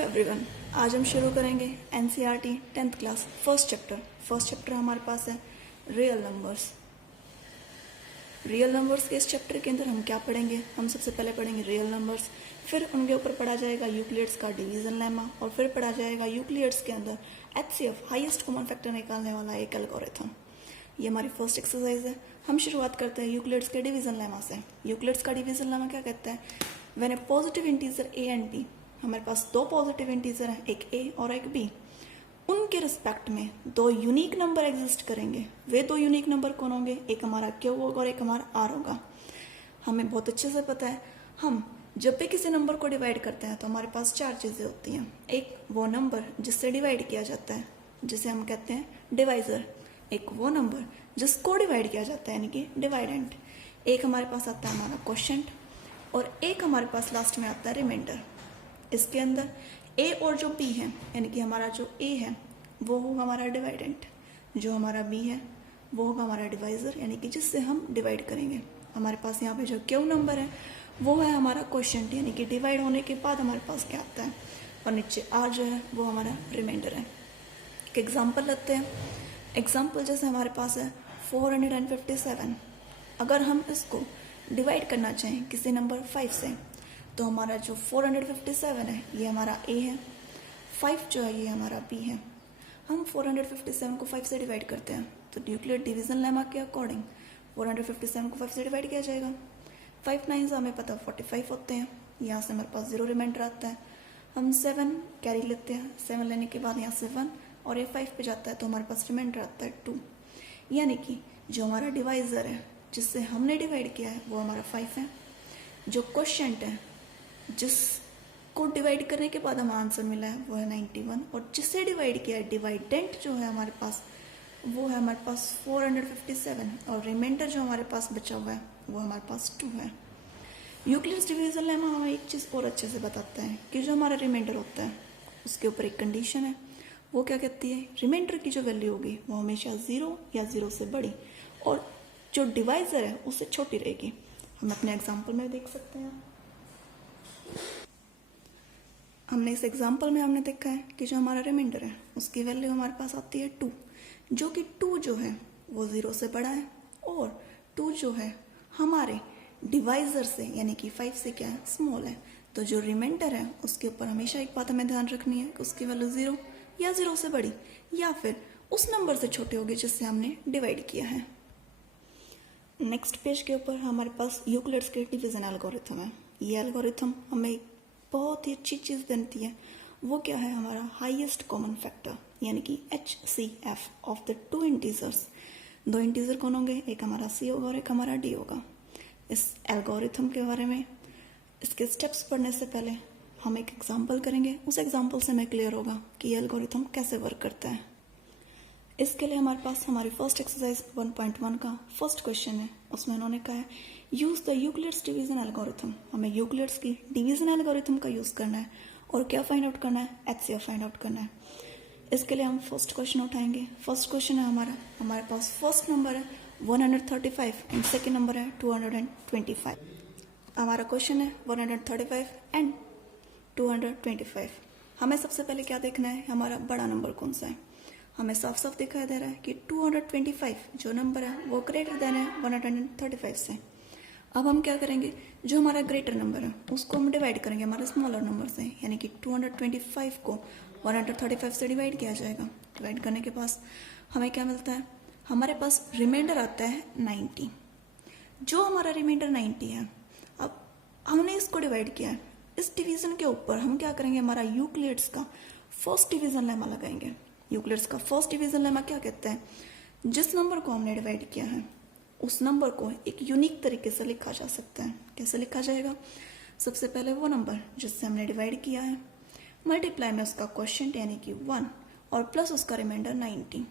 Everyone, आज हम शुरू करेंगे NCERT 10th class first chapter हमारे पास है रियल नंबर्स। रियल नंबर्स के इस चैप्टर के अंदर हम क्या पढ़ेंगे? हम सबसे पहले पढ़ेंगे रियल नंबर्स, फिर उनके ऊपर पढ़ा जाएगा यूक्लिड्स का डिवीजन लेमा, और फिर पढ़ा जाएगा यूक्लिड्स के अंदर एचसीएफ हाईएस्ट कॉमन फैक्टर निकालने वाला एक एल्गोरिथम। ये हमारी फर्स्ट एक्सरसाइज है। हम शुरुआत करते हैं यूक्लिड्स के डिवीजन लेमा से। यूक्लिड्स का डिवीजन लेमा क्या कहता है? When a positive integer a and b, हमारे पास दो पॉजिटिव इंटीजर हैं, एक ए और एक बी, उनके रिस्पेक्ट में दो यूनिक नंबर एग्जिस्ट करेंगे। वे दो यूनिक नंबर कौन होंगे? एक हमारा क्यू होगा और एक हमारा आर होगा। हमें बहुत अच्छे से पता है, हम जब भी किसी नंबर को डिवाइड करते हैं तो हमारे पास चार चीज़ें होती हैं। एक वो नंबर जिससे डिवाइड किया जाता है, जिसे हम कहते हैं डिवाइजर। एक वो नंबर जिसको डिवाइड किया जाता है, यानी कि डिवाइडेंट। एक हमारे पास आता है हमारा क्वोशिएंट, और एक हमारे पास लास्ट में आता है रिमाइंडर। इसके अंदर ए और जो बी है, यानी कि हमारा जो ए है वो होगा हमारा डिवाइडेंट, जो हमारा बी है वो होगा हमारा डिवाइजर, यानी कि जिससे हम डिवाइड करेंगे। हमारे पास यहाँ पे जो क्यू नंबर है वो है हमारा क्वोशिएंट, यानी कि डिवाइड होने के बाद हमारे पास क्या आता है, और नीचे आर जो है वो हमारा रिमाइंडर है। एक एग्जाम्पल लेते हैं। एग्जाम्पल जैसे हमारे पास है 457। अगर हम इसको डिवाइड करना चाहें किसी नंबर 5 से, तो हमारा जो 457 है ये हमारा ए है, 5 जो है ये हमारा बी है। हम 457 को 5 से डिवाइड करते हैं तो यूक्लिड डिवीजन लेमा के अकॉर्डिंग 457 को 5 से डिवाइड किया जाएगा। 5 9 हमें पता 45 होते हैं। यहाँ से हमारे पास 0 रिमाइंडर आता है। हम 7 कैरी लेते हैं, 7 लेने के बाद यहाँ से 1 और ये 5 पे जाता है तो हमारे पास रिमाइंडर आता है 2। यानी कि जो हमारा डिवाइजर है जिससे हमने डिवाइड किया है वो हमारा 5 है। जो क्वोशिएंट है जिसको डिवाइड करने के बाद हमें आंसर मिला है वो है 91, और जिससे डिवाइड किया है डिवाइडेंट जो है हमारे पास वो है हमारे पास 457, और रिमाइंडर जो हमारे पास बचा हुआ है वो हमारे पास 2 है। यूक्लिड्स डिवीजन लेमा हमें एक चीज़ और अच्छे से बताता है कि जो हमारा रिमाइंडर होता है उसके ऊपर एक कंडीशन है। वो क्या कहती है? रिमाइंडर की जो वैल्यू होगी वो हमेशा 0 या 0 से बड़ी, और जो डिवाइजर है उससे छोटी रहेगी। हम अपने एग्जाम्पल में देख सकते हैं। हमने इस एग्जाम्पल में हमने देखा है कि जो हमारा रिमाइंडर है उसकी वैल्यू हमारे पास आती है 2, जो कि 2 जो है वो 0 से बड़ा है, और 2 जो है हमारे डिवाइजर से यानी कि 5 से क्या है? स्मॉल है। तो जो रिमाइंडर है उसके ऊपर हमेशा एक बात हमें ध्यान रखनी है कि उसकी वैल्यू 0 या 0 से बड़ी या फिर उस नंबर से छोटे होगी जिससे हमने डिवाइड किया है। नेक्स्ट पेज के ऊपर हमारे पास यूक्लिड्स के डिवीजन एल्गोरिथम है। ये एल्गोरिथम हमें बहुत ही अच्छी चीज़ देती है। वो क्या है? हमारा हाईएस्ट कॉमन फैक्टर, यानी कि HCF of the 2 integers. 2 integer कौन होंगे? एक हमारा C होगा और एक हमारा D होगा। इस एल्गोरिथम के बारे में, इसके स्टेप्स पढ़ने से पहले हम एक एग्जाम्पल करेंगे। उस एग्जाम्पल से हमें क्लियर होगा कि ये एल्गोरिथम कैसे वर्क करता है। इसके लिए हमारे पास हमारी फर्स्ट एक्सरसाइज 1.1 का फर्स्ट क्वेश्चन है। उसमें उन्होंने कहा है use the Euclid's division algorithm. हमें यूक्लिड्स की डिवीजन एल्गोरिथम का यूज करना है और क्या फाइंड आउट करना है? HCF फाइंड आउट करना है। इसके लिए हम फर्स्ट क्वेश्चन उठाएंगे। फर्स्ट क्वेश्चन है हमारे पास फर्स्ट नंबर है 135 एंड सेकेंड नंबर है 225। हमारा क्वेश्चन है 135 एंड 225। हमें सबसे पहले क्या देखना है? हमारा बड़ा नंबर कौन सा है? हमें साफ साफ दिखाई दे रहा है कि 225 जो नंबर है वो ग्रेटर देन है 135 से। अब हम क्या करेंगे? जो हमारा ग्रेटर नंबर है उसको हम डिवाइड करेंगे हमारे स्मॉलर नंबर से, यानी कि 225 को 135 से डिवाइड किया जाएगा। डिवाइड करने के पास हमें क्या मिलता है? हमारे पास रिमाइंडर आता है 90। जो हमारा रिमाइंडर 90 है, अब हमने इसको डिवाइड किया है। इस डिवीजन के ऊपर हम क्या करेंगे? हमारा यूक्लिड्स का फर्स्ट डिवीजन लेमा लगाएंगे। यूक्लिड्स का फर्स्ट डिवीजन लेमा क्या कहता है? जिस नंबर को हमने डिवाइड किया है उस नंबर को एक यूनिक तरीके से लिखा जा सकता है। कैसे लिखा जाएगा? सबसे पहले वो नंबर जिससे हमने डिवाइड किया है, मल्टीप्लाई में उसका क्वोशिएंट यानी कि 1, और प्लस उसका रिमाइंडर 90।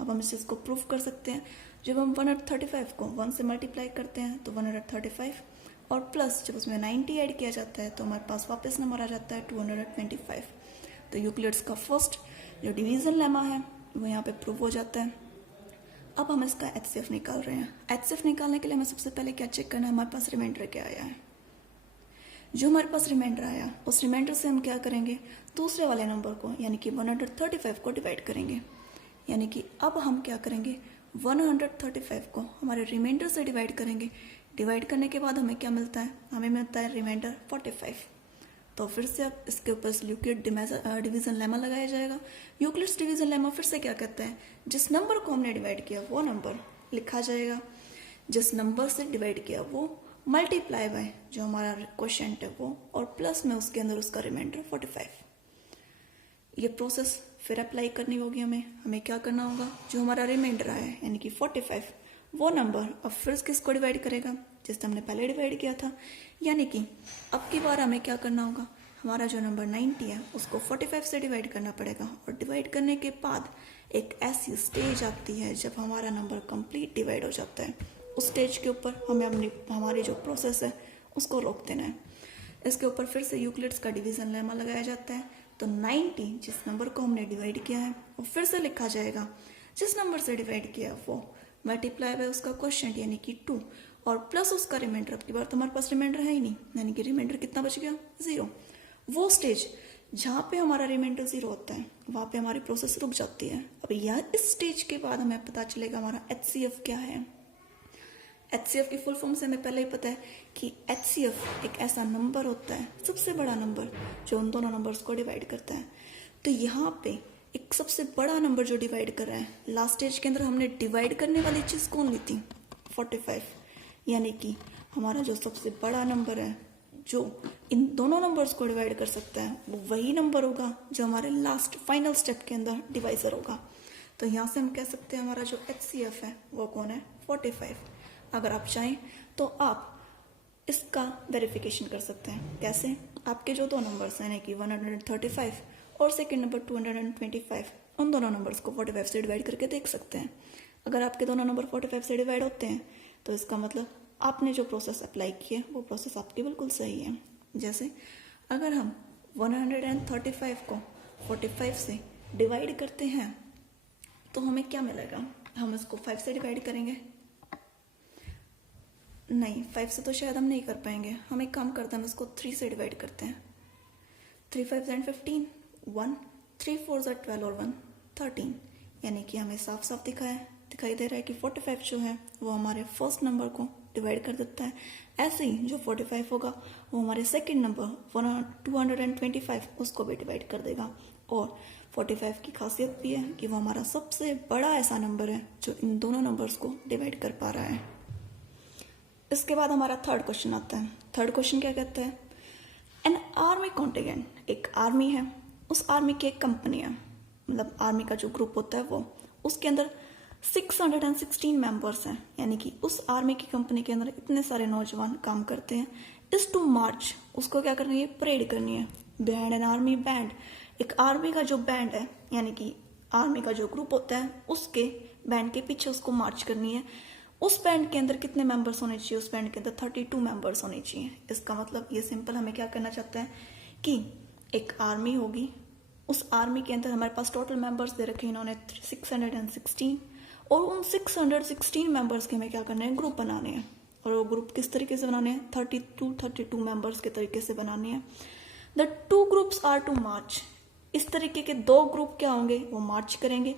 अब हम इस चीज़ को प्रूफ कर सकते हैं। जब हम 135 को 1 से मल्टीप्लाई करते हैं तो 135, और प्लस जब उसमें 90 ऐड किया जाता है तो हमारे पास वापस नंबर आ जाता है 225। तो यूक्लिड्स का फर्स्ट जो डिवीजन लेमा है वो यहाँ पे प्रूव हो जाता है। अब हम इसका HCF निकाल रहे हैं। HCF निकालने के लिए हमें सबसे पहले क्या चेक करना है? हमारे पास रिमाइंडर क्या आया है। जो हमारे पास रिमाइंडर आया उस रिमाइंडर से हम क्या करेंगे, दूसरे वाले नंबर को यानी कि 135 को डिवाइड करेंगे। यानी कि अब हम क्या करेंगे, 135 को हमारे रिमाइंडर से डिवाइड करेंगे। डिवाइड करने के बाद हमें क्या मिलता है, हमें मिलता है रिमाइंडर 45। तो फिर से अब इसके ऊपर यूक्लिड डिवीजन लेमा लगाया जाएगा। यूक्लिड्स डिवीजन लेमा फिर से क्या कहता है, जिस नंबर को हमने डिवाइड किया वो नंबर लिखा जाएगा, जिस नंबर से डिवाइड किया वो मल्टीप्लाई बाय जो हमारा क्वोशिएंट है वो, और प्लस में उसके अंदर उसका रिमाइंडर 45। ये प्रोसेस फिर अप्लाई करनी होगी हमें क्या करना होगा, जो हमारा रिमाइंडर आया है यानी कि 45 वो नंबर अब फिर किसको डिवाइड करेगा, जिससे हमने पहले डिवाइड किया था। यानी कि अब की बार हमें क्या करना होगा, हमारा जो नंबर 90 है उसको 45 से डिवाइड करना पड़ेगा। और डिवाइड करने के बाद एक ऐसी स्टेज आती है जब हमारा नंबर कंप्लीट डिवाइड हो जाता है। उस स्टेज के ऊपर हमें हमारी जो प्रोसेस है उसको रोक देना है। इसके ऊपर फिर से यूक्लिड्स का डिवीजन लेमा लगाया जाता है। तो 90 जिस नंबर को हमने डिवाइड किया है वो फिर से लिखा जाएगा, जिस नंबर से डिवाइड किया वो मल्टीप्लाई बाय उसका क्वोशिएंट यानी कि 2, और प्लस उसका रिमाइंडर। अब की बार तो हमारे पास रिमाइंडर है ही नहीं, यानी कि रिमाइंडर कितना बच गया, 0। वो स्टेज जहाँ पे हमारा रिमाइंडर 0 होता है वहाँ पे हमारी प्रोसेस रुक जाती है। अब यह इस स्टेज के बाद हमें पता चलेगा हमारा HCF क्या है। HCF की फुल फॉर्म से हमें पहले ही पता है कि HCF एक ऐसा नंबर होता है, सबसे बड़ा नंबर जो उन दोनों नंबर्स को डिवाइड करता है। तो यहाँ पे एक सबसे बड़ा नंबर जो डिवाइड कर रहा है, लास्ट स्टेज के अंदर हमने डिवाइड करने वाली चीज़ कौन ली थी, 45। यानी कि हमारा जो सबसे बड़ा नंबर है जो इन दोनों नंबर्स को डिवाइड कर सकता है वो वही नंबर होगा जो हमारे लास्ट फाइनल स्टेप के अंदर डिवाइजर होगा। तो यहाँ से हम कह सकते हैं हमारा जो HCF है वो कौन है, 45। अगर आप चाहें तो आप इसका वेरिफिकेशन कर सकते हैं। कैसे, आपके जो दो नंबर्स हैं यानी कि 135 और सेकेंड नंबर 225, उन दोनों नंबर्स को 45 से डिवाइड करके देख सकते हैं। अगर आपके दोनों नंबर 45 से डिवाइड होते हैं तो इसका मतलब आपने जो प्रोसेस अप्लाई किया वो प्रोसेस आपकी बिल्कुल सही है। जैसे अगर हम 135 को 45 से डिवाइड करते हैं तो हमें क्या मिलेगा, हम इसको 5 से डिवाइड करेंगे, नहीं 5 से तो शायद हम नहीं कर पाएंगे। हम एक काम करते हैं, हम इसको 3 से डिवाइड करते हैं। 3 5 15, 1 3 4 12 और 1 13। यानी कि हमें साफ साफ दिखाई दे रहा है कि 45 जो है वो हमारे फर्स्ट नंबर को डिवाइड कर देता है। ऐसे ही जो 45 होगा वो हमारे सेकंड नंबर 225 उसको भी डिवाइड कर देगा। और 45 की खासियत भी है कि वो हमारा सबसे बड़ा ऐसा नंबर है जो इन दोनों नंबर्स को डिवाइड कर पा रहा है। इसके बाद हमारा थर्ड क्वेश्चन आता है। थर्ड क्वेश्चन क्या कहता है, एन आर्मी कॉन्टिजेंट, एक आर्मी है, उस आर्मी की एक कंपनी है, मतलब आर्मी का जो ग्रुप होता है वो, उसके अंदर 616 मेंबर्स हैं। यानी कि उस आर्मी की कंपनी के अंदर इतने सारे नौजवान काम करते हैं। इस टू मार्च उसको क्या करनी है, परेड करनी है। बैंड एंड आर्मी बैंड, एक आर्मी का जो बैंड है यानी कि आर्मी का जो ग्रुप होता है उसके बैंड के पीछे उसको मार्च करनी है। उस बैंड के अंदर कितने मेंबर्स होने चाहिए, उस बैंड के अंदर 32 मेंबर्स होने चाहिए। इसका मतलब ये सिंपल हमें क्या करना चाहते हैं कि एक आर्मी होगी, उस आर्मी के अंदर हमारे पास टोटल मेंबर्स दे रखे इन्होंने 616, और उन 616 मेंबर्स के हमें क्या करना है, ग्रुप बनाने हैं। और वो ग्रुप किस तरीके से बनाने हैं, 32 मेंबर्स के तरीके से बनाने हैं। द 2 ग्रुप्स आर टू मार्च, इस तरीके के 2 ग्रुप क्या होंगे, वो मार्च करेंगे,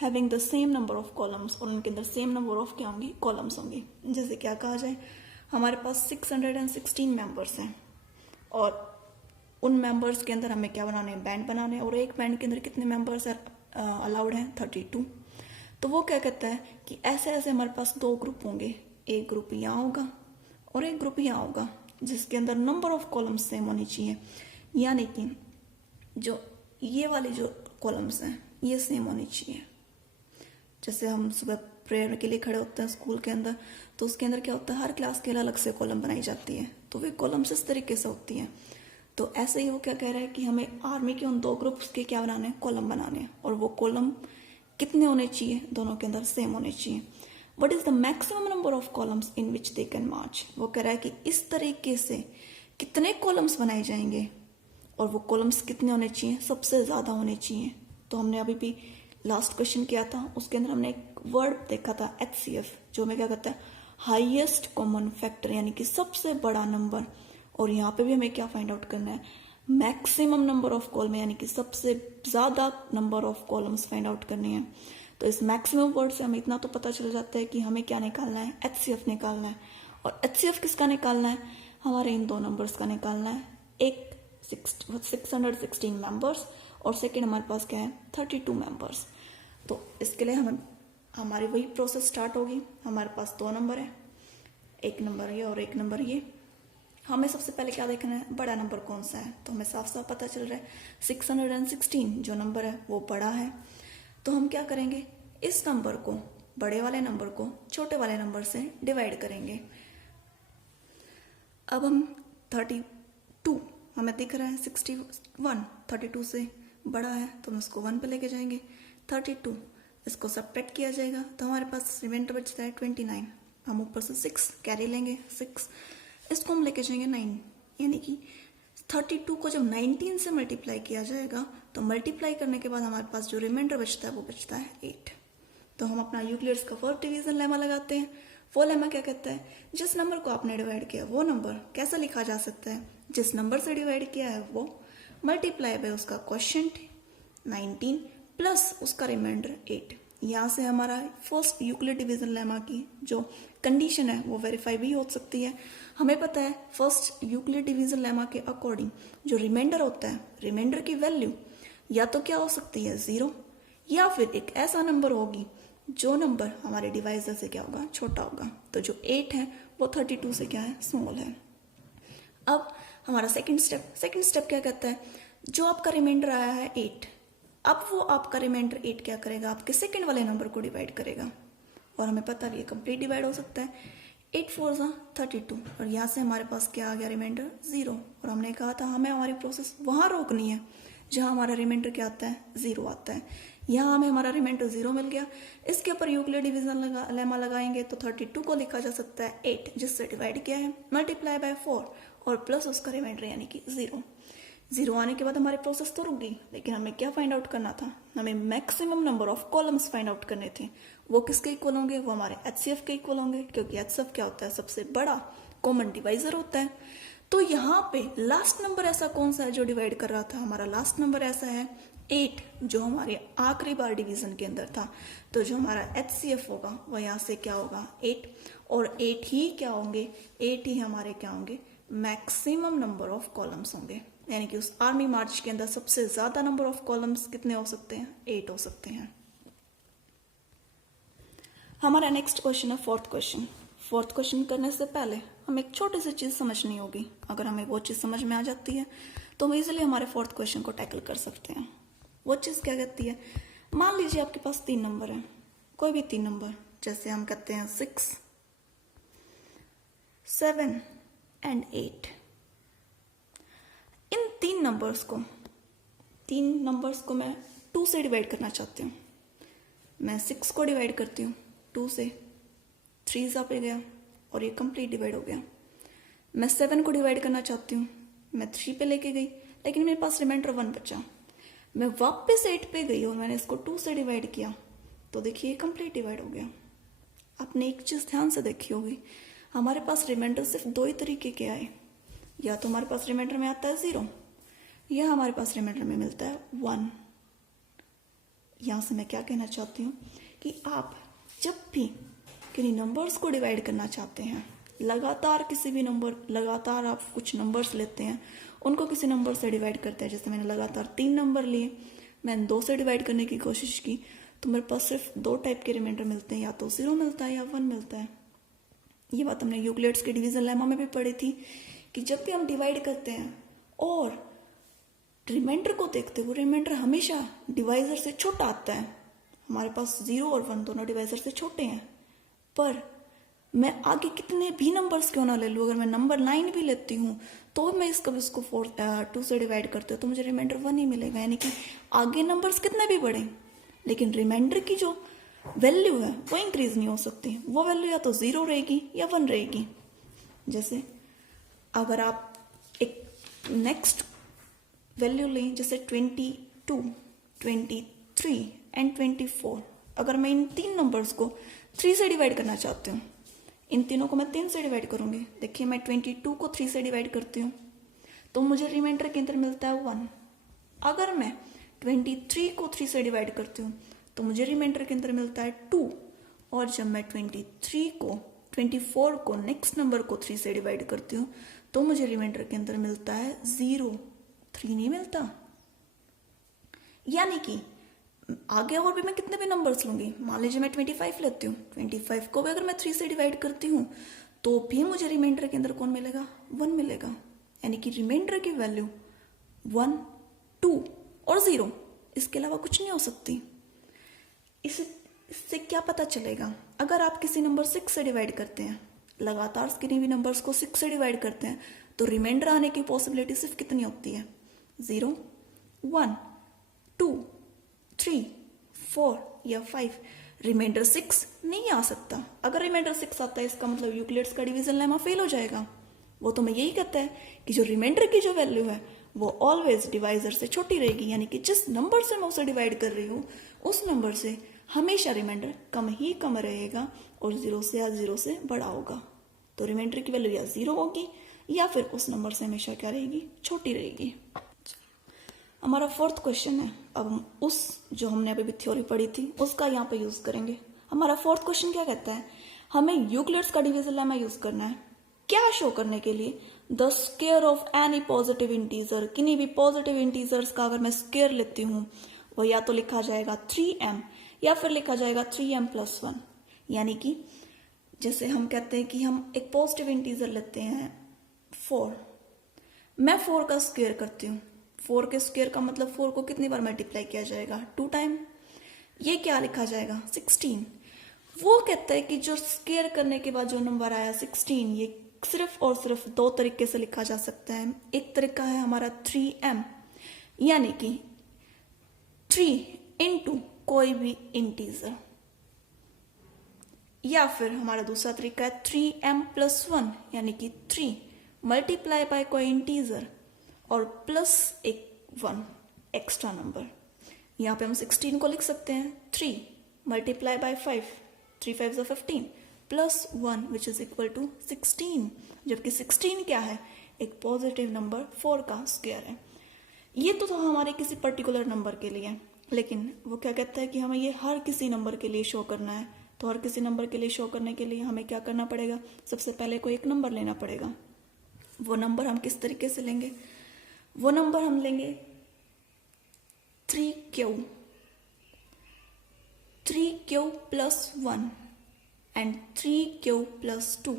having the same number of columns, और उनके अंदर सेम नंबर ऑफ क्या होंगी, कॉलम्स होंगे। जैसे क्या कहा जाए, हमारे पास 616 मेंबर्स हैं और उन मेंबर्स के अंदर हमें क्या बनाने हैं, बैंड बनाने हैं। और एक बैंड के अंदर कितने मेंबर्स अलाउड हैं, 32। तो वो क्या कहता है कि ऐसे ऐसे हमारे पास 2 ग्रुप होंगे, एक ग्रुप यहाँ होगा और एक ग्रुप यहाँ होगा, जिसके अंदर नंबर ऑफ कॉलम्स सेम होनी चाहिए। यानी कि जो ये वाली जो कॉलम्स हैं ये सेम होनी चाहिए। जैसे हम सुबह प्रेयर के लिए खड़े होते हैं स्कूल के अंदर, तो उसके अंदर क्या होता है, हर क्लास के अलग से कॉलम बनाई जाती है, तो वे कॉलम्स इस तरीके से होती हैं। तो ऐसे ही वो क्या कह रहा है कि हमें आर्मी के उन 2 ग्रुप्स के क्या बनाने हैं, कॉलम बनाने हैं, और वो कॉलम कितने होने चाहिए, दोनों के अंदर सेम होने चाहिए। What is the maximum number of columns in which they can march, वो कह रहा है कि इस तरीके से कितने कॉलम्स बनाए जाएंगे और वो कॉलम्स कितने होने चाहिए, सबसे ज्यादा होने चाहिए। तो हमने अभी भी लास्ट क्वेश्चन किया था, उसके अंदर हमने एक वर्ड देखा था HCF, जो हमें क्या कहता है, हाईएस्ट कॉमन फैक्टर, यानी कि सबसे बड़ा नंबर। और यहाँ पे भी हमें क्या फाइंड आउट करना है, मैक्सिमम नंबर ऑफ कॉलम, यानी कि सबसे ज़्यादा number of columns find out करनी है। तो इस मैक्सिमम वर्ड से हमें इतना तो पता चल जाता है कि हमें क्या निकालना है, HCF निकालना है। और HCF किसका निकालना है, हमारे इन दो नंबर्स का निकालना है, एक 616 मेंबर्स और सेकेंड हमारे पास क्या है 32 मेंबर्स। तो इसके लिए हमारी वही प्रोसेस स्टार्ट होगी। हमारे पास दो नंबर है, एक नंबर ये और एक नंबर ये। हमें सबसे पहले क्या देखना है, बड़ा नंबर कौन सा है। तो हमें साफ साफ पता चल रहा है 616 जो नंबर है वो बड़ा है। तो हम क्या करेंगे, इस नंबर को, बड़े वाले नंबर को छोटे वाले नंबर से डिवाइड करेंगे। अब हम 32 हमें दिख रहा है 61 32 से बड़ा है, तो हम इसको 1 पे लेके जाएंगे। 32 इसको सब्ट्रैक्ट किया जाएगा तो हमारे पास रिमाइंडर बचता है 29। हम ऊपर से 6 कैरी लेंगे, 6 इसको हम लेके जाएंगे 9, यानी कि 32 को जब 19 से मल्टीप्लाई किया जाएगा तो मल्टीप्लाई करने के बाद हमारे पास जो रिमाइंडर बचता है वो बचता है 8। तो हम अपना यूक्लिड्स का फर्स्ट डिवीजन लेमा लगाते हैं। वो लेमा क्या कहता है, जिस नंबर को आपने डिवाइड किया वो नंबर कैसा लिखा जा सकता है, जिस नंबर से डिवाइड किया है वो मल्टीप्लाई बाय उसका क्वोशिएंट 19 प्लस उसका रिमाइंडर 8। यहाँ से हमारा फर्स्ट यूक्लिड डिवीजन लेमा की जो कंडीशन है वो वेरीफाई भी हो सकती है। हमें पता है फर्स्ट यूक्लिड डिवीजन लेमा के अकॉर्डिंग जो रिमाइंडर होता है, रिमाइंडर की वैल्यू या तो क्या हो सकती है 0, या फिर एक ऐसा नंबर होगी जो नंबर हमारे डिवाइजर से क्या होगा, छोटा होगा। तो जो 8 है वो 32 से क्या है, स्मॉल है। अब हमारा सेकंड स्टेप क्या कहता है, जो आपका रिमाइंडर आया है 8, अब वो आपका रिमाइंडर 8 क्या करेगा, आपके सेकंड वाले नंबर को डिवाइड करेगा। और हमें पता भी है कंप्लीट डिवाइड हो सकता है, 8 4 32। और यहाँ से हमारे पास क्या आ गया, रिमाइंडर 0। और हमने कहा था हमें हमारी प्रोसेस वहाँ रोकनी है जहाँ हमारा रिमाइंडर क्या आता है, 0 आता है। यहाँ हमें हमारा रिमाइंडर 0 मिल गया। इसके ऊपर यूक्लिड डिवीजन लेमा लगाएंगे तो 32 को लिखा जा सकता है 8 जिससे डिवाइड किया है, मल्टीप्लाई बाय 4 और प्लस उसका रिमाइंडर यानी कि 0 आने के बाद हमारी प्रोसेस तो रुक गई। लेकिन हमें क्या फाइंड आउट करना था, हमें maximum number of columns find out करने थे। वो किसके इक्वल होंगे, वो हमारे HCF के इक्वल होंगे, क्योंकि HCF क्या होता है, सबसे बड़ा कॉमन डिवाइजर होता है। तो यहाँ पे लास्ट नंबर ऐसा कौन सा है जो डिवाइड कर रहा था, हमारा लास्ट नंबर ऐसा है 8 जो हमारे आखिरी बार डिवीजन के अंदर था। तो जो हमारा HCF होगा वो यहाँ से क्या होगा 8, और 8 ही क्या होंगे, 8 ही हमारे क्या होंगे, मैक्सिमम नंबर ऑफ कॉलम्स होंगे। यानी कि उस आर्मी मार्च के अंदर सबसे ज्यादा नंबर ऑफ कॉलम्स कितने हो सकते हैं, 8 हो सकते हैं। हमारा नेक्स्ट क्वेश्चन है फोर्थ क्वेश्चन करने से पहले हमें एक छोटी सी चीज समझनी होगी। अगर हमें वो चीज समझ में आ जाती है तो हम इजिली हमारे फोर्थ क्वेश्चन को टैकल कर सकते हैं। वो चीज क्या कहती है, मान लीजिए आपके पास 3 नंबर है, कोई भी 3 नंबर, जैसे हम कहते हैं 6 7 एंड 8। इन 3 नंबर्स को मैं 2 से डिवाइड करना चाहती हूँ। मैं 6 को डिवाइड करती हूँ 2 से, 3 जा पे गया और ये कंप्लीट डिवाइड हो गया। मैं 7 को डिवाइड करना चाहती हूँ, मैं 3 पे लेके गई लेकिन मेरे पास रिमाइंडर 1 बचा। मैं वापस 8 पे गई और मैंने इसको 2 से डिवाइड किया, तो देखिए कंप्लीट डिवाइड हो गया। आपने एक चीज ध्यान से देखी होगी, हमारे पास रिमाइंडर सिर्फ 2 ही तरीके के आए, या तो हमारे पास रिमाइंडर में आता है 0 या हमारे पास रिमाइंडर में मिलता है 1। यहां से मैं क्या कहना चाहती हूँ कि आप जब भी किन्हीं नंबर्स को डिवाइड करना चाहते हैं, लगातार किसी भी नंबर, लगातार आप कुछ नंबर्स लेते हैं, उनको किसी नंबर से डिवाइड करते हैं। जैसे मैंने लगातार 3 नंबर लिए, मैंने 2 से डिवाइड करने की कोशिश की, तो मेरे पास सिर्फ 2 टाइप के रिमाइंडर मिलते हैं, या तो 0 मिलता है या 1 मिलता है। ये बात हमने यूक्लिड्स के डिवीजन लेमा में भी पढ़ी थी कि जब भी हम डिवाइड करते हैं और रिमाइंडर को देखते हैं, वो रिमाइंडर हमेशा डिवाइजर से छोटा आता है। हमारे पास 0 और 1 दोनों डिवाइजर से छोटे हैं, पर मैं आगे कितने भी नंबर्स क्यों ना ले लूँ, अगर मैं नंबर 9 भी लेती हूँ तो मैं इसको 2 से डिवाइड करते हो तो मुझे रिमाइंडर 1 ही मिलेगा। यानी कि आगे नंबर्स कितने भी बढ़े लेकिन रिमाइंडर की जो वैल्यू है वो इंक्रीज नहीं हो सकती। वो वैल्यू या तो 0 रहेगी या 1 रहेगी। जैसे अगर आप एक नेक्स्ट वैल्यू लें, जैसे 22, 23 एंड 24, अगर मैं इन 3 नंबर्स को 3 से डिवाइड करना चाहती हूँ, इन तीनों को मैं 3 से डिवाइड करूंगी। देखिए मैं 22 को 3 से डिवाइड करती हूँ तो मुझे रिमाइंडर के अंदर मिलता है 1। अगर मैं 23 को 3 से डिवाइड करती हूँ तो मुझे रिमाइंडर के अंदर मिलता है 2। और जब मैं 24 को नेक्स्ट नंबर को 3 से डिवाइड करती हूँ तो मुझे रिमाइंडर के अंदर मिलता है 0। 3 नहीं मिलता। यानी कि आगे और भी मैं कितने भी नंबर्स लूंगी, मान लीजिए मैं 25 लेती हूँ, 25 को भी अगर मैं 3 से डिवाइड करती हूँ तो भी मुझे रिमाइंडर के अंदर कौन मिलेगा? 1 मिलेगा। यानी कि रिमाइंडर की वैल्यू 1, 2 और 0, इसके अलावा कुछ नहीं हो सकती। इससे क्या पता चलेगा? अगर आप किसी नंबर 6 से डिवाइड करते हैं, लगातार किन्हीं भी नंबर्स को 6 से डिवाइड करते हैं तो रिमाइंडर आने की पॉसिबिलिटी सिर्फ कितनी होती है? 0, 1, 2, 3, 4 या 5। रिमाइंडर 6 नहीं आ सकता। अगर रिमाइंडर 6 आता है इसका मतलब यूक्लिड्स का डिवीजन लेमा फेल हो जाएगा। वो तो मैं यही कहता है कि जो रिमाइंडर की जो वैल्यू है वो ऑलवेज डिवाइजर से छोटी रहेगी। यानी कि जिस नंबर से मैं उसे डिवाइड कर रही हूँ उस नंबर से हमेशा रिमाइंडर कम ही कम रहेगा और 0 से बड़ा होगा। तो रिमाइंडर की वैल्यू या 0 होगी या फिर उस नंबर से हमेशा क्या रहेगी? छोटी रहेगी। हमारा 4th क्वेश्चन है। अब हम उस जो हमने अभी थ्योरी पढ़ी थी उसका यहाँ पे यूज करेंगे। हमारा 4th क्वेश्चन क्या कहता है? हमें यूक्लिड्स का डिवीजन लेमा यूज करना है। क्या शो करने के लिए? The square of any positive integer. किन्हीं भी पॉजिटिव इंटीजर्स का अगर मैं स्क्वायर लेती हूँ वो या तो लिखा जाएगा 3m या फिर लिखा जाएगा 3m+1। यानी कि जैसे हम कहते हैं कि हम एक पॉजिटिव इंटीजर लेते हैं 4, मैं 4 का स्क्वायर करती हूँ। 4 के स्क्वायर का मतलब 4 को कितनी बार मल्टीप्लाई किया जाएगा? 2 टाइम। ये क्या लिखा जाएगा? 16। वो कहता है कि जो स्क्वायर करने के बाद जो नंबर आया 16, ये सिर्फ और सिर्फ 2 तरीके से लिखा जा सकता है। एक तरीका है हमारा 3m, यानी कि 3 इंटू कोई भी इंटीजर, या फिर हमारा दूसरा तरीका है 3m+1, यानी कि 3 मल्टीप्लाई बाय कोई इंटीजर और प्लस एक 1 एक्स्ट्रा नंबर। यहाँ पे हम 16 को लिख सकते हैं 3 multiply by 5, 3 5 15 plus 1 which is equal to 16। जबकि 16 क्या है? एक पॉजिटिव नंबर 4 का स्क्वायर है। ये तो था हमारे किसी पर्टिकुलर नंबर के लिए, लेकिन वो क्या कहता है कि हमें ये हर किसी नंबर के लिए शो करना है। तो हर किसी नंबर के लिए शो करने के लिए हमें क्या करना पड़ेगा? सबसे पहले कोई एक नंबर लेना पड़ेगा। वो नंबर हम किस तरीके से लेंगे? वो नंबर हम लेंगे 3q +1 एंड 3q +2।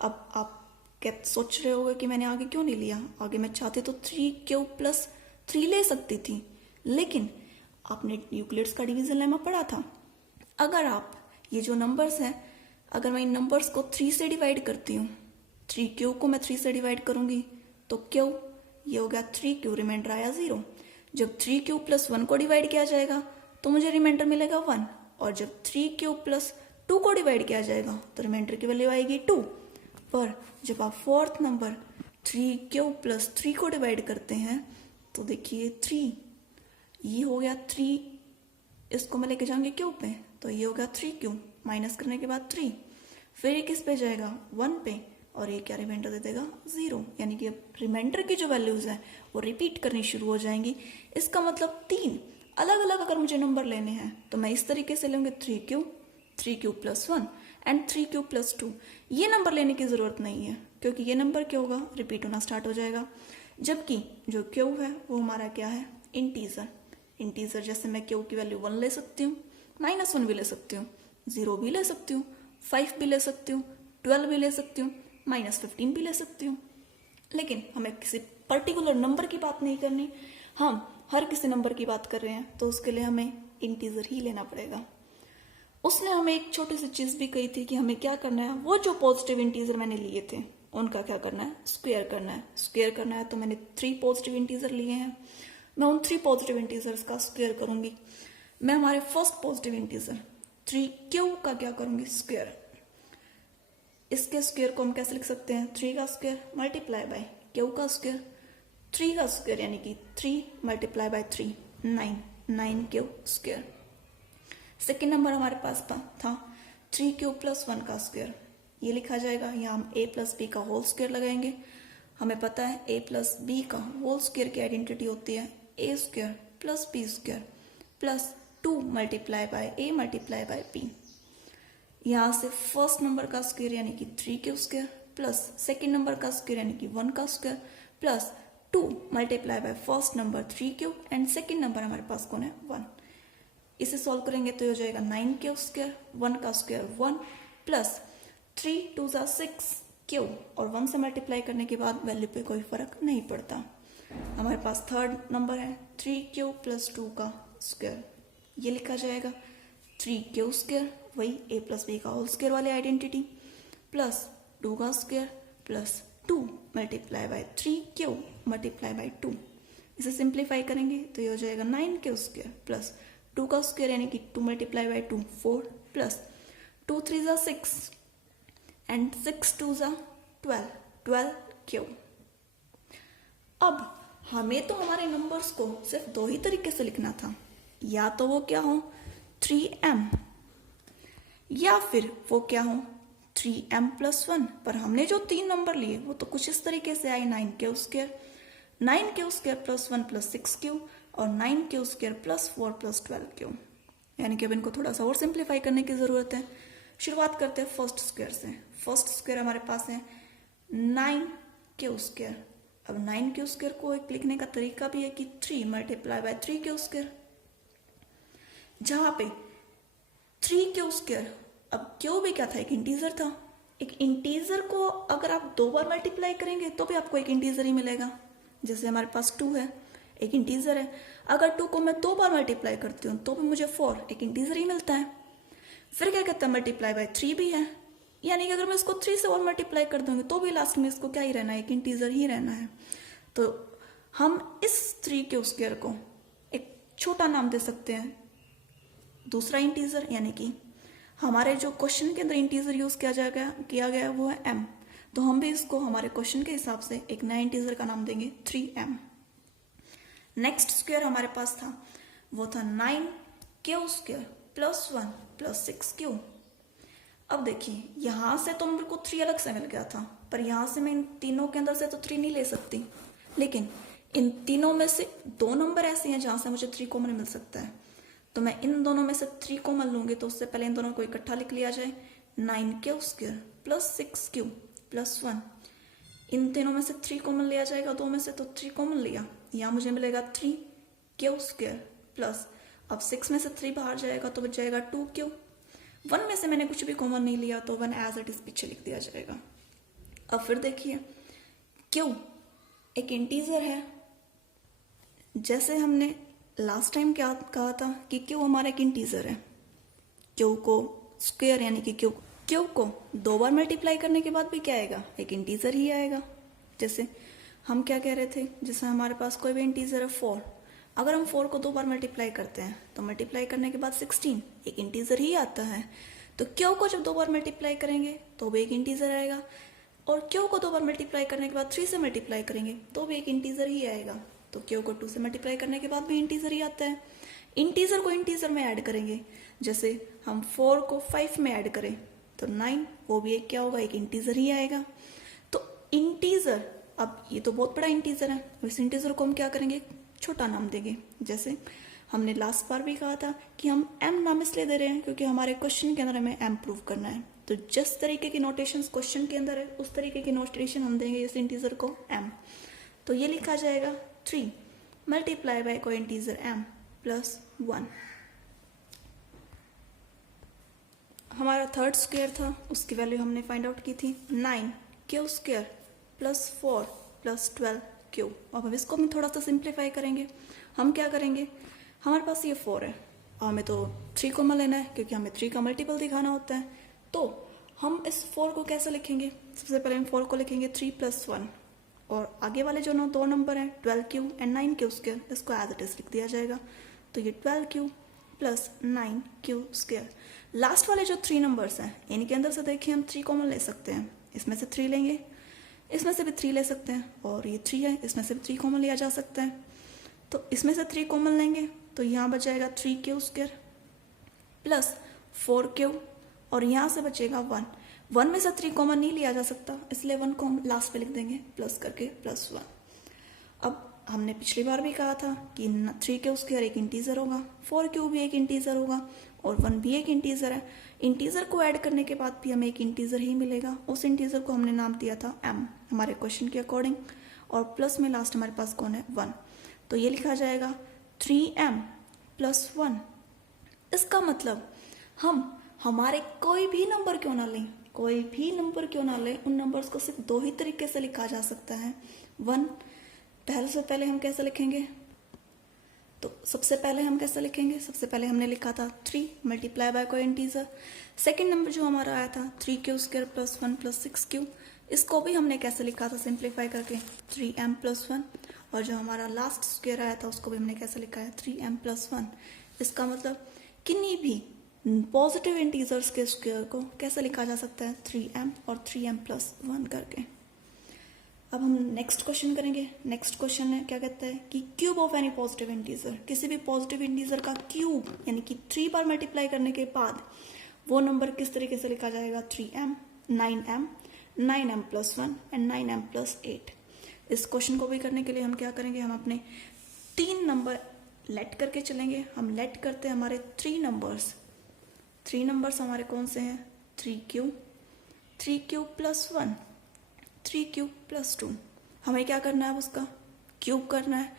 अब आप क्या सोच रहे होगे कि मैंने आगे क्यों नहीं लिया? आगे मैं चाहती तो 3q +3 ले सकती थी, लेकिन आपने यूक्लिड्स का डिवीजन लेमा पढ़ा था। अगर आप ये जो नंबर्स हैं, अगर मैं इन नंबर्स को 3 से डिवाइड करती हूँ, 3q को मैं 3 से डिवाइड करूंगी तो q, ये हो गया 3q, रिमाइंडर आया 0। जब 3q +1 को डिवाइड किया जाएगा तो मुझे रिमाइंडर मिलेगा 1, और जब 3q +2 को डिवाइड किया जाएगा तो रिमाइंडर की वैल्यू आएगी 2। पर जब आप 4th नंबर 3q +3 को डिवाइड करते हैं तो देखिए 3, ये हो गया 3, इसको मैं लेके जाऊंगी क्यू पे तो ये हो गया 3q, माइनस करने के बाद 3, फिर ये किस पे जाएगा? 1 पे, और ये क्या रिमाइंडर दे देगा? 0। यानी कि अब रिमाइंडर की जो वैल्यूज हैं वो रिपीट करनी शुरू हो जाएंगी। इसका मतलब 3 अलग अलग अगर मुझे नंबर लेने हैं तो मैं इस तरीके से लूंगी 3q +1 एंड 3q +2। ये नंबर लेने की जरूरत नहीं है क्योंकि ये नंबर क्या होगा? रिपीट होना स्टार्ट हो जाएगा। जबकि जो q है वो हमारा क्या है? इंटीजर। इंटीजर जैसे मैं q की वैल्यू 1 ले सकती हूँ, -1 भी ले सकती हूँ, 0 भी ले सकती हूँ, 5 भी ले सकती हूँ, 12 भी ले सकती हूँ, -15 भी ले सकती हूँ। लेकिन हमें किसी पर्टिकुलर नंबर की बात नहीं करनी, हम हर किसी नंबर की बात कर रहे हैं तो उसके लिए हमें इंटीजर ही लेना पड़ेगा। उसने हमें एक छोटी सी चीज भी कही थी कि हमें क्या करना है, वो जो पॉजिटिव इंटीजर मैंने लिए थे उनका क्या करना है? स्क्वायर करना है। स्क्वायर करना है तो मैंने 3 पॉजिटिव इंटीजर लिए हैं, मैं उन 3 पॉजिटिव इंटीजर्स का स्क्वायर करूंगी। मैं हमारे फर्स्ट पॉजिटिव इंटीजर 3q का क्या करूंगी? स्क्वायर। इसके स्क्वायर को हम कैसे लिख सकते हैं? 3 का स्क्वायर मल्टीप्लाई बाय q का स्क्वायर, 3 का स्क्वायर यानी कि 3 multiply bye 3, 9q square. Second number हमारे पास था 3q +1 का स्क्वायर, ये लिखा जाएगा। यहाँ हम a प्लस बी का होल स्क्वायर लगाएंगे। हमें पता है a प्लस बी का होल स्क्वायर की आइडेंटिटी होती है a square plus b square plus 2 multiply by a multiply by b। यहाँ से फर्स्ट नंबर का स्क्वायर यानी कि 3 स्क्वायर प्लस सेकेंड नंबर का स्क्वायर यानी कि 1 का square plus 2 multiply by first number 3 and second number हमारे पास कौन है 1। इसे सॉल्व करेंगे तो हो जाएगा 9 स्क्वायर 1 का स्क्वायर 1 प्लस 3 2 6 क्यू और 1 से मल्टीप्लाई करने के बाद वैल्यू पे कोई फर्क नहीं पड़ता। हमारे पास थर्ड नंबर है 3 प्लस 2 का स्क्वायर। ये लिखा जाएगा 3 स्क्वायर वही a प्लस बी का होल स्क्वायर वाली आइडेंटिटी प्लस 2 का square plus 2 multiply bye 3 multiply bye 2। इसे सिंप्लीफाई करेंगे तो ये हो जाएगा 9 स्क्वायर प्लस 2 का स्क्वायर यानी कि 2 मल्टीप्लाई बाय 2 4 प्लस 2 3 6 एंड 6 2 12 अब हमें तो हमारे नंबर्स को सिर्फ दो ही तरीके से लिखना था, या तो वो क्या हो 3m या फिर वो क्या हो 3m प्लस 1। पर हमने जो 3 नंबर लिए वो तो कुछ इस तरीके से आए 9 स्क्वायर प्लस 1 प्लस 6 और 9 स्क्वायर प्लस 4 प्लस 12 यानी कि अब इनको थोड़ा सा और सिंप्लीफाई करने की जरूरत है। शुरुआत करते हैं फर्स्ट स्क्वायर से। फर्स्ट स्क्वायर हमारे पास है 9 स्क्वायर। अब 9 स्क्वायर को एक लिखने का तरीका भी है कि 3 मल्टीप्लाई बाय 3 स्क्वायर, जहां पे 3 स्क्वायर, अब क्यों भी क्या था एक इंटीजर था। एक इंटीजर को अगर आप 2 बार मल्टीप्लाई करेंगे तो भी आपको एक इंटीजर ही मिलेगा। जैसे हमारे पास 2 है, एक इंटीजर है, अगर 2 को मैं 2 बार मल्टीप्लाई करती हूँ तो भी मुझे 4 एक इंटीजर ही मिलता है। फिर क्या कहते हैं मल्टीप्लाई बाय 3 भी है, यानी कि अगर मैं इसको 3 से और मल्टीप्लाई कर दूंगी तो भी लास्ट में इसको क्या ही रहना है, एक इंटीजर ही रहना है। तो हम इस 3 स्क्वायर को एक छोटा नाम दे सकते हैं, दूसरा इंटीजर, यानी कि हमारे जो क्वेश्चन के अंदर इंटीजर यूज किया गया वो है m। तो हम भी इसको हमारे क्वेश्चन के हिसाब से एक नया इंटीजर का नाम देंगे 3m। नेक्स्ट स्क्वायर हमारे पास था वो था 9 स्क्वायर प्लस 1 प्लस 6 अब देखिए यहां से तो मेरे को 3 अलग से मिल गया था, पर यहां से मैं इन तीनों के अंदर से तो 3 नहीं ले सकती, लेकिन इन तीनों में से 2 नंबर ऐसे हैं जहां से मुझे 3 कॉमन मिल सकता है। तो मैं इन दोनों में से 3 कॉमन लूंगी, तो उससे पहले इन दोनों को इकट्ठा लिख लिया जाए 9 स्क्वायर प्लस 6 प्लस 1। इन तीनों में से 3 कॉमन लिया जाएगा, 2 में से तो 3 कॉमन लिया, यहाँ मुझे मिलेगा 3 स्क्वायर प्लस, अब 6 में से 3 बाहर जाएगा तो बच जाएगा 2 1 में से मैंने कुछ भी कॉमन नहीं लिया तो 1 एज इट इज पीछे लिख दिया जाएगा। अब फिर देखिए क्यों एक इंटीजर है, जैसे हमने लास्ट टाइम क्या कहा था कि क्यों हमारा एक इंटीजर है, क्यों को स्क्वायर यानी कि क्यों को 2 बार मल्टीप्लाई करने के बाद भी क्या आएगा, एक इंटीजर ही आएगा। जैसे हम क्या कह रहे थे, जैसे हमारे पास कोई भी इंटीजर है 4, अगर हम 4 को 2 बार मल्टीप्लाई करते हैं तो मल्टीप्लाई करने के बाद 16 एक इंटीजर ही आता है। तो क्यों को जब 2 बार मल्टीप्लाई करेंगे तो भी एक इंटीजर आएगा, और क्यों को 2 बार मल्टीप्लाई करने के बाद 3 से मल्टीप्लाई करेंगे तो भी एक इंटीजर ही आएगा। तो क्यों को 2 से मल्टीप्लाई करने के बाद भी इंटीजर ही आता है। इंटीजर को इंटीजर में ऐड करेंगे, जैसे हम 4 को 5 में ऐड करें तो 9, वो भी एक क्या होगा, एक इंटीजर ही आएगा। तो इंटीजर, अब ये तो बहुत बड़ा इंटीजर है, इस इंटीजर को हम क्या करेंगे, छोटा नाम देंगे। जैसे हमने लास्ट बार भी कहा था कि हम m नाम इसलिए दे रहे हैं क्योंकि हमारे क्वेश्चन के अंदर हमें m प्रूव करना है। तो जिस तरीके की नोटेशन क्वेश्चन के अंदर है उस तरीके की नोटेशन हम देंगे इस इंटीजर को m। तो ये लिखा जाएगा 3 मल्टीप्लाई बाय कोई इंटीजर m प्लस 1। हमारा थर्ड स्क्वायर था, उसकी वैल्यू हमने फाइंड आउट की थी 9 स्क्वायर प्लस 4 प्लस 12 अब हम इसको हम थोड़ा सा सिंप्लीफाई करेंगे। हम क्या करेंगे, हमारे पास ये 4 है और हमें तो 3 कॉमन लेना है क्योंकि हमें 3 का मल्टीपल दिखाना होता है। तो हम इस 4 को कैसे लिखेंगे, सबसे पहले हम 4 को लिखेंगे 3 प्लस 1, और आगे वाले जो 2 नंबर हैं 12 एंड 9 स्क्वायर, इसको एज इट इज लिख दिया जाएगा। तो ये 12 प्लस 9 स्क्वायर। लास्ट वाले जो 3 नंबर्स हैं इनके अंदर से देखिए हम 3 कॉमन ले सकते हैं, इसमें से 3 लेंगे, इसमें से भी 3 ले सकते हैं, और ये 3 है इसमें से भी 3 कॉमन लिया जा सकता है। तो इसमें से 3 कॉमन लेंगे तो यहाँ बच जाएगा 3 स्क्वायर प्लस 4 और यहाँ से बचेगा 1। 1 में से 3 कॉमन नहीं लिया जा सकता, इसलिए 1 को हम लास्ट पे लिख देंगे प्लस करके +1। अब हमने पिछली बार भी कहा था कि 3 के स्क्वायर एक इंटीजर होगा, 4 क्यूब भी एक इंटीजर होगा और 1 भी एक इंटीजर है। इंटीजर को ऐड करने के बाद भी हमें एक इंटीजर ही मिलेगा, उस इंटीजर को हमने नाम दिया था m हमारे क्वेश्चन के अकॉर्डिंग, और प्लस में लास्ट हमारे पास कौन है 1, तो ये लिखा जाएगा 3m + 1। इसका मतलब हम हमारे कोई भी नंबर क्यों ना लें, कोई भी नंबर क्यों ना लें, उन नंबर्स को सिर्फ 2 ही तरीके से लिखा जा सकता है। 1 पहले से पहले हम कैसे लिखेंगे, तो सबसे पहले हम कैसे लिखेंगे, सबसे पहले हमने लिखा था 3 मल्टीप्लाई बाय कोई इंटीजर। सेकेंड नंबर जो हमारा आया था 3q² + 1 + 6q, इसको भी हमने कैसे लिखा था सिंप्लीफाई करके 3m + 1, और जो हमारा लास्ट स्क्वायर आया था उसको भी हमने कैसे लिखा है 3m + 1। इसका मतलब किन्हीं भी पॉजिटिव इंटीजर्स के स्क्वायर को कैसे लिखा जा सकता है 3m और 3m + 1 करके। अब हम नेक्स्ट क्वेश्चन करेंगे। नेक्स्ट क्वेश्चन है क्या कहता है कि cube of any positive integer, किसी भी पॉजिटिव इंटीजर का क्यूब यानी कि 3 बार मल्टीप्लाई करने के बाद वो नंबर किस तरीके से लिखा जाएगा 3m, 9m, 9m + 1 and 9m + 8। इस क्वेश्चन को भी करने के लिए हम क्या करेंगे, हम अपने 3 नंबर लेट करके चलेंगे। हम लेट करते हैं हमारे 3 नंबर्स हमारे कौन से हैं 3q + 1, 3q + 2। हमें क्या करना है, उसका क्यूब करना है।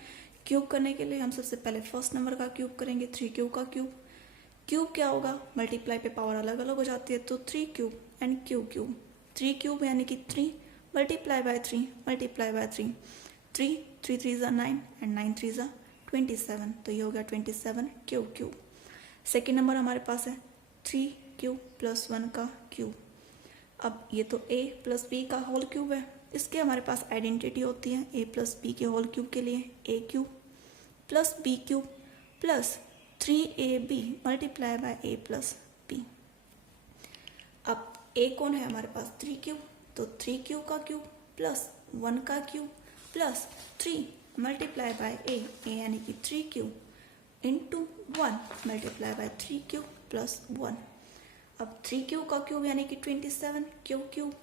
क्यूब करने के लिए हम सबसे पहले फर्स्ट नंबर का क्यूब करेंगे, 3q का क्यूब। क्यूब क्या होगा, मल्टीप्लाई पे पावर अलग अलग हो जाती है, तो 3q एंड क्यूब। 3q यानी कि 3 multiply bye 3 multiply bye 3, 3 3 3 = 9 and 9 3 = 27, तो ये हो गया 27 क्यूब। सेकेंड नंबर हमारे पास है 3q + 1 का क्यूब। अब ये तो a + b का होल क्यूब है, इसके हमारे पास आइडेंटिटी होती है a + b के होल क्यूब के लिए a³ + b³ + 3ab multiply by a + b। अब a कौन है हमारे पास 3q, तो 3q का क्यूब प्लस 1 का cube plus 3 multiply by a यानी कि 3q into 1 multiply by 3q + 1। अब 3q का क्यूब यानी कि 27 क्यूब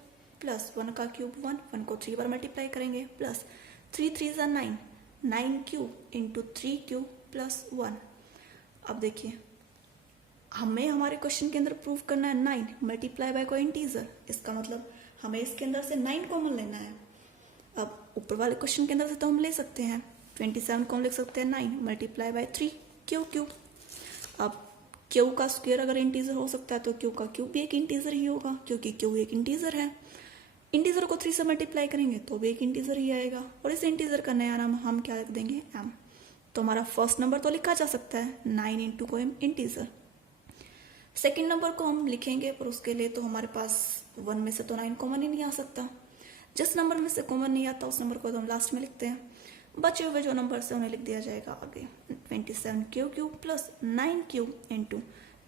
प्लस 1 का क्यूब 1 को 3 बार मल्टीप्लाई करेंगे प्लस 3 3 = 9, 9q इंटू 3q + 1। अब देखिए हमें हमारे क्वेश्चन के अंदर प्रूव करना है 9 मल्टीप्लाई बाय कोई इंटीजर, इसका मतलब हमें इसके अंदर से 9 कॉमन लेना है। अब ऊपर वाले क्वेश्चन के अंदर से तो हम ले सकते हैं 27 को हम लिख सकते हैं 9 मल्टीप्लाई बाय 3 क्यू। अब क्यू का स्क्वायर अगर इंटीजर हो सकता है तो क्यू का क्यूब भी एक इंटीजर ही होगा, क्योंकि क्यू एक इंटीजर है। इंटीजर को 3 से मल्टीप्लाई करेंगे तो भी एक इंटीजर ही आएगा, और इस इंटीजर का नया नाम हम क्या लिख देंगे m। तो हमारा फर्स्ट नंबर तो लिखा जा सकता है 9 इंटू कोई इंटीजर। सेकेंड नंबर को हम लिखेंगे, पर उसके लिए तो हमारे पास 1 में से तो 9 कॉमन ही नहीं आ सकता। जिस नंबर में से कॉमन नहीं आता उस नंबर को तो हम लास्ट में लिखते हैं, बचे हुए जो नंबर से उन्हें लिख दिया जाएगा आगे 27 Q plus 9q into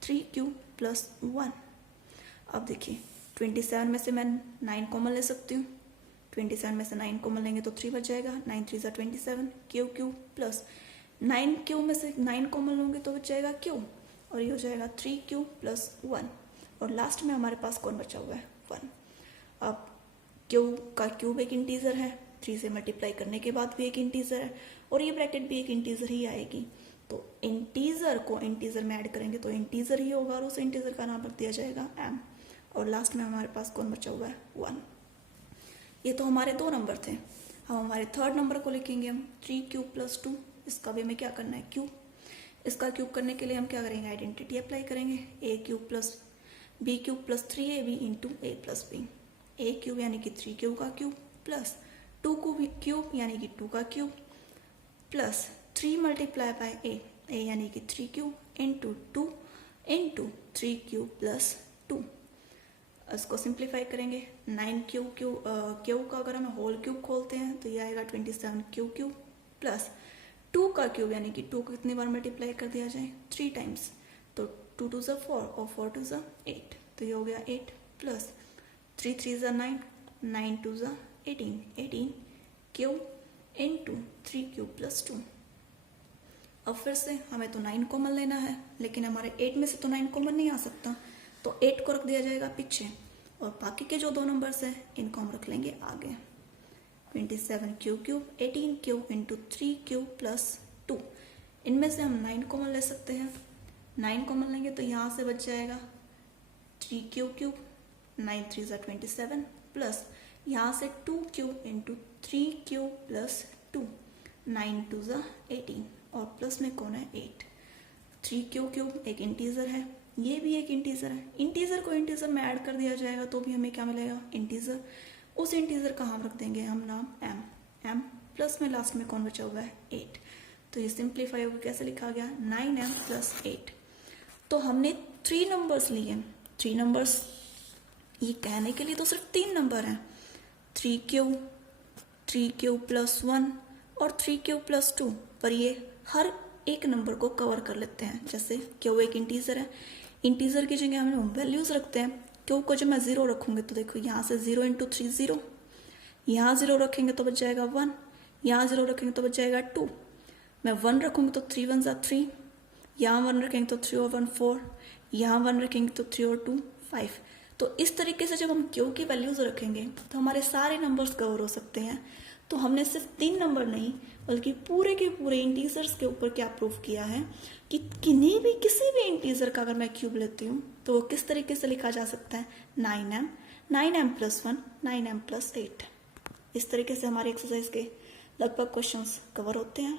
3q + 1। अब देखिए 27 में से मैं 9 कॉमन ले सकती हूँ, 27 में से 9 कॉमन लेंगे तो 3 बच जाएगा, 9 3 = 27 क्यू प्लस 9q में से 9 कॉमन लोगे तो बच जाएगा q, और ये हो जाएगा 3q + 1, और लास्ट में हमारे पास कौन बचा हुआ है 1। अब q का क्यूब एक इंटीजर है, 3 से मल्टीप्लाई करने के बाद भी एक इंटीजर है, और ये ब्रैकेट भी एक इंटीजर ही आएगी, तो इंटीजर को इंटीजर में ऐड करेंगे तो इंटीजर ही होगा, और उस इंटीजर का नाम रख दिया जाएगा m, और लास्ट में हमारे पास कौन बचा हुआ है 1। ये तो हमारे 2 नंबर थे। हम हमारे थर्ड नंबर को लिखेंगे हम 3q + 2, इसका भी हमें क्या करना है क्यूब। इसका क्यूब करने के लिए हम क्या करेंगे, आइडेंटिटी अप्लाई करेंगे a³ + b³ + 3ab into a + b। a³ यानी कि 3q का क्यूब प्लस 2q यानी कि 2 का cube plus 3 multiply by a यानी कि 3q इंटू 2 इंटू 3q + 2। इसको सिंप्लीफाई करेंगे 9q का अगर हम होल क्यूब खोलते हैं तो ये आएगा 27 क्यू प्लस 2 का क्यूब यानी कि 2 को कितनी बार मल्टीप्लाई कर दिया जाए 3 टाइम्स, तो 2 2 = 4 और 4 2 = 8, तो ये हो गया 8 प्लस 3 3 = 9, 9 2 = 18 क्यू इंटू 3q + 2। अब फिर से हमें तो 9 कॉमन लेना है, लेकिन हमारे 8 में से तो 9 कॉमन नहीं आ सकता, तो 8 को रख दिया जाएगा पीछे, और बाकी के जो 2 नंबर्स हैं इनको हम रख लेंगे आगे। 27 cube cube 18 cube into 3 cube plus 2। इनमें से हम 9 कॉमन ले सकते हैं। 9 कॉमन लेंगे तो यहाँ से बच जाएगा 3 क्यूब क्यूब, 9 3 ज़ा 27 प्लस यहाँ से 2 क्यूब इंटू 3 क्यूब प्लस 2, 9 2 ज़ा 18 और प्लस में कौन है 8। 3 क्यूब क्यूब एक इंटीजर है, ये भी एक इंटीजर है। इंटीजर को इंटीजर में ऐड कर दिया जाएगा तो भी हमें क्या मिलेगा इंटीजर। उस इंटीजर का हम रख देंगे हम नाम m प्लस में लास्ट में कौन बचा हुआ है 8। तो ये सिंप्लीफाई होकर कैसे लिखा गया 9m प्लस 8। तो हमने 3 नंबर्स लिए। 3 नंबर्स ये कहने के लिए तो सिर्फ 3 नंबर हैं, 3 क्यूब प्लस 1 और 3 क्यूब प्लस 2, पर ये हर एक नंबर को कवर कर लेते हैं। जैसे क्यू एक इंटीजर है, इंटीजर की जगह हम वैल्यूज रखते हैं। क्यू को जब मैं 0 रखूंगी तो देखो यहाँ से 0 इंटू 3 0, यहाँ 0 रखेंगे तो बच जाएगा 1, यहाँ 0 रखेंगे तो बच जाएगा 2, मैं 1 रखूंगी तो 3 1 ज़ा 3, यहाँ 1 रखेंगे तो 3 और 1 4, यहाँ 1 रखेंगे तो 3 और 2 5। तो इस तरीके से जब हम क्यू की वैल्यूज रखेंगे तो हमारे सारे नंबर्स कवर हो सकते हैं। तो हमने सिर्फ 3 नंबर नहीं बल्कि पूरे के पूरे इंटीजर्स के ऊपर क्या प्रूफ किया है कि किसी भी इंटीजर का अगर मैं क्यूब लेती हूँ तो वो किस तरीके से लिखा जा सकता है 9m प्लस 1, 9m प्लस 8। इस तरीके से हमारे एक्सरसाइज के लगभग क्वेश्चंस कवर होते हैं।